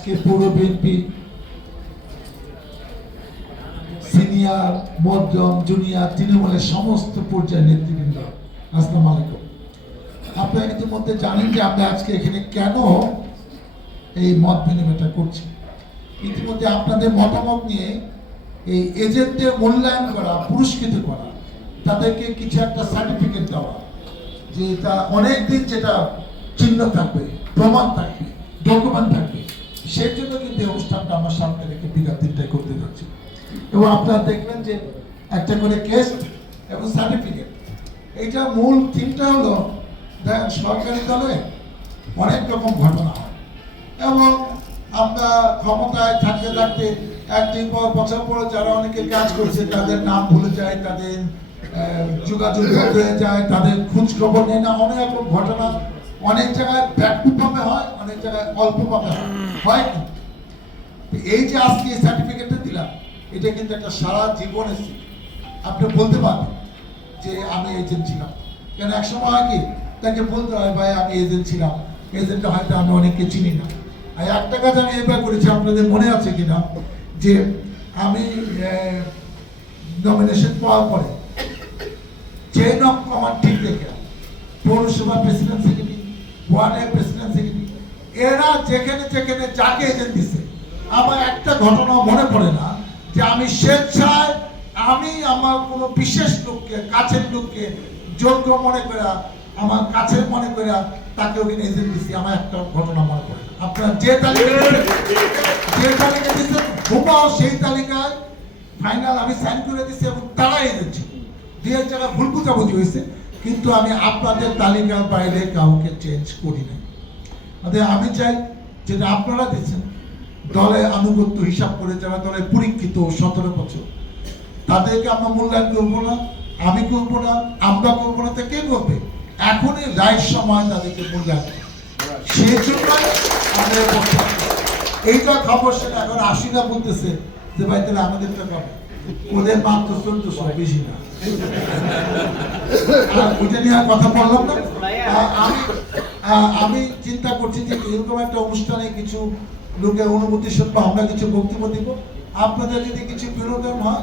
আজকে পৌর BNP senior, মধ্যম, জুনিয়র, তৃণমূলের সমস্ত পর্যায়ের নেতৃবৃন্দ, আসসালামু আলাইকুম। আপনারা ইতিমধ্যে জানেন যে আমরা আজকে এখানে কেন এই মত বিনিময়টা করছি। ইতিমধ্যে আপনাদের মতামত নিয়ে এই এজেন্টদের মূল্যায়ন করা, পুরস্কৃত করা, তাদেরকে কিছু একটা সার্টিফিকেট দেওয়া, যে এটা অনেকদিন যেটা চিহ্ন থাকবে, প্রমাণ থাকবে, ডকুমেন্ট থাকবে, সেই জন্য কিন্তু এই অনুষ্ঠানটা আমার সামনে রেখে বিগত দিনটাই করতে যাচ্ছি। এবং আপনারা দেখবেন যে একটা করে কেস এবং সার্টিফিকেট, এইটা মূল থিমটা হলো দেখেন সরকারি দলে অনেক রকম ঘটনা হয় এবং আমরা ক্ষমতায় থাকতে থাকতে একদিন পর বছর পর যারা অনেকে কাজ করছে তাদের নাম ভুলে যায়, তাদের যোগাযোগ হয়ে যায়, তাদের খোঁজ খবর নেয় না। অনেক রকম ঘটনা অনেক জায়গায় ব্যাপকভাবে হয়, অনেক জায়গায় অল্পভাবে হয়। এই যে আজকে এই সার্টিফিকেটটা দিলাম, এটা কিন্তু একটা সারা জীবনের স্মৃতি। আপনি বলতে পারবেন যে আমি এজেন্ট ছিলাম, কেন একসময় হয় কি তাকে বলতে হয় ভাই আমি এজেন্ট ছিলাম, এজেন্টটা হয়তো আমি অনেককে চিনি না। আর একটা কাজ আমি এবার করেছি, আপনাদের মনে আছে কিনা, যে আমি নমিনেশন পাওয়ার পরে চেইন অফ কমান্ড ঠিক রেখে পৌরসভা প্রেসিডেন্ট সেক্রেটারি, ওয়ার্ডের প্রেসিডেন্ট সেক্রেটারি, এরা যেখানে যেখানে যাকে এজেন্ট দিচ্ছে, আমার একটা ঘটনা মনে পড়ে না যে আমি স্বেচ্ছায় আমি আমার কোনো বিশেষ লোককে, কাছের লোককে যোগ্য মনে করে, আমার কাছের মনে করে তাকে ওখানে এজেন্ট দিচ্ছি, আমার একটা ঘটনা মনে পড়ে। আপনারা যে তালিকা দিচ্ছেন হুবাও সেই তালিকায় ফাইনাল আমি সাইন করে দিচ্ছি এবং তারা এজেন্ট ছিল। দুই এক জায়গায় ভুল বুঝাবুঝি হয়েছে, কিন্তু আমি আপনাদের তালিকার বাইরে কাউকে চেঞ্জ করি না। আমি চাই যেটা আপনারা দিচ্ছেন, দলে আনুগত্য হিসাব করে যারা দলে পরীক্ষিত 17 বছর, তাদেরকে আমরা মূল্যায়ন করবো না, আমি করবো না, আমরা করবো না, তা কে করবে? এখনই রাইট সময় তাদেরকে মূল্যায়ন, সেই জন্যই আমাদের এইটা খবর। সেটা এখন আশিরা বলতেছে যে ভাই তাহলে আমাদেরটা কবে, ওদের মাত্র 1400, বেশি না। ওইটা নিয়ে কথা বললাম না। আমি চিন্তা করছি যে এরকম একটা অনুষ্ঠানে কিছু লোকের অনুমতি শুনবো, আমরা কিছু বক্তব্য দিব। আপনাদের যদি কিছু বিনোদন হয়,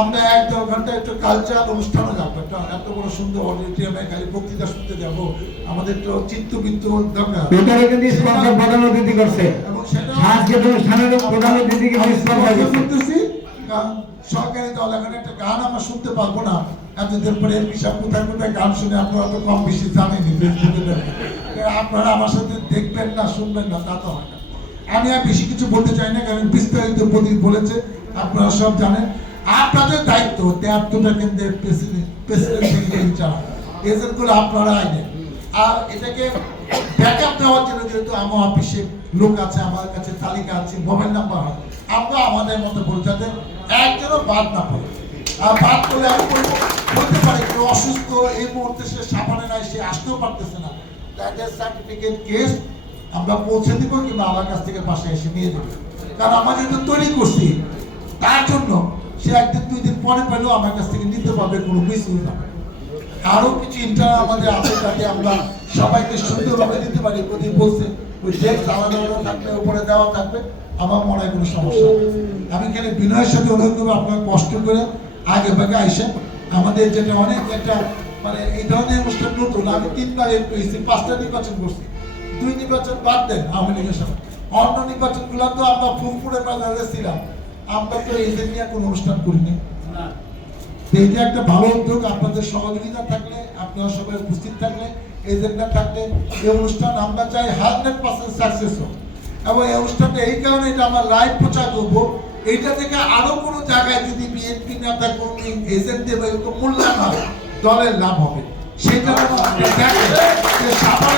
আমরা 1-2 ঘন্টা একটু কালচার অনুষ্ঠানে যাবো। এত বড় সুন্দর অডিটোরিয়ামে খালি বক্তৃতা শুনতে যাবো, আমাদের তো চিত্তবৃত্ত দরকার। প্রধান অতিথি করছে এবং সেটা প্রধান অতিথিকে করতেছি, কারণ সরকারি দল এখন একটা গান আমরা শুনতে পারবো না। এতদিন পরে বিশাল কোথায় কোথায় গান শুনে আপনারা তো কম বেশি জানেনি, ফেসবুকে আপনারা আমার সাথে দেখবেন না, শুনবেন না, তা তো হয় না। আমি আর বেশি কিছু বলতে চাই না, কারণ বিস্তারিত বলেছে, আপনারা সব জানেন। আপনাদের দায়িত্ব 73টা কেন্দ্রের প্রেসিডেন্ট সেক্রেটারি চালান, এজেন্টগুলো আপনারা আইনেন। আর এটাকে ব্যাকআপ দেওয়ার জন্য যেহেতু আমার অফিসে লোক আছে, আমার কাছে তালিকা আছে, মোবাইল নাম্বার হয়, আমরা আমাদের মতো বলে যাতে একজনও বাদ না পড়ে। আর বাদ করলে আমি বলতে পারি কেউ অসুস্থ, এই মুহূর্তে সে সাফানে নাই, সে আসতেও পারতেছে না, তাদের সার্টিফিকেট কেস আমরা পৌঁছে দিব, কিংবা আমার কাছ থেকে পাশে এসে নিয়ে দেবে। কারণ আমরা যেহেতু তৈরি করছি, তার জন্য সে 1-2 দিন পরে পেলেও আমার কাছ থেকে নিতে পারবে, কোনো মিস ইউজ হবে। আরো কিছু ইন্টার আমাদের আছে, যাতে আমরা সবাইকে সুন্দরভাবে দিতে পারি। প্রতি বলছে ওই ডেস্ক আলাদা আলাদা থাকবে, উপরে দেওয়া থাকবে, আমার মনে হয় কোনো সমস্যা। আমি এখানে বিনয়ের সাথে অনুরোধ করবো, আপনারা কষ্ট করে আগে ভাগে আইসে আমাদের যেটা অনেক একটা মানে এই ধরনের অনুষ্ঠান নতুন। আমি 3বার এমপি হয়েছি, 5টা নির্বাচন করছি, 2 নির্বাচন বাদ দেন আওয়ামী লীগের সাথে। অন্য নির্বাচনগুলো তো আমরা ফুলপুরে বাজারে ছিলাম, আমরা তো এই নিয়ে কোনো অনুষ্ঠান করিনি। এইটা একটা ভালো উদ্যোগ, আপনাদের সহযোগিতা থাকলে, আপনারা সবাই উপস্থিত থাকলে, এজেন্ডা থাকলে এই অনুষ্ঠান আমরা চাই 100% সাকসেস হোক। এবং এই অনুষ্ঠানটা এই কারণে এটা আমরা লাইভ প্রচার করবো, এইটা থেকে আরো কোনো জায়গায় যদি বিএনপি নেতা কর্মী এজেন্ট দেবে এরকম মূল্যায়ন হয়, দলের লাভ হবে। সেটা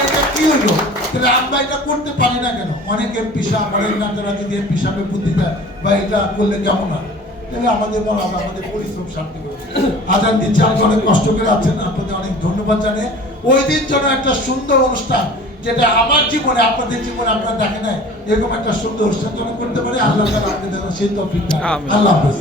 এটা কি হলো, তাহলে আমরা এটা করতে পারি না কেন? অনেক এমপি সাহেব, অনেক নেতারা যদি এমপি সাহেবের বুদ্ধি দেয় বা এটা করলে কেমন হয়, তাহলে আমাদের বলা হবে আমাদের পরিশ্রম সার্থক হবে। আজান দিচ্ছে, আপনি অনেক কষ্ট করে আছেন, আপনাদের অনেক ধন্যবাদ জানাই। ওই দিন জন্য একটা সুন্দর অনুষ্ঠান, যেটা আমার জীবনে, আপনাদের জীবনে আপনারা দেখেন নাই, এরকম একটা সুন্দর অনুষ্ঠান যেন করতে পারে। আল্লাহ তাআলা আপনাদের সেই তৌফিক দেন। আল্লাহ হাফেজ।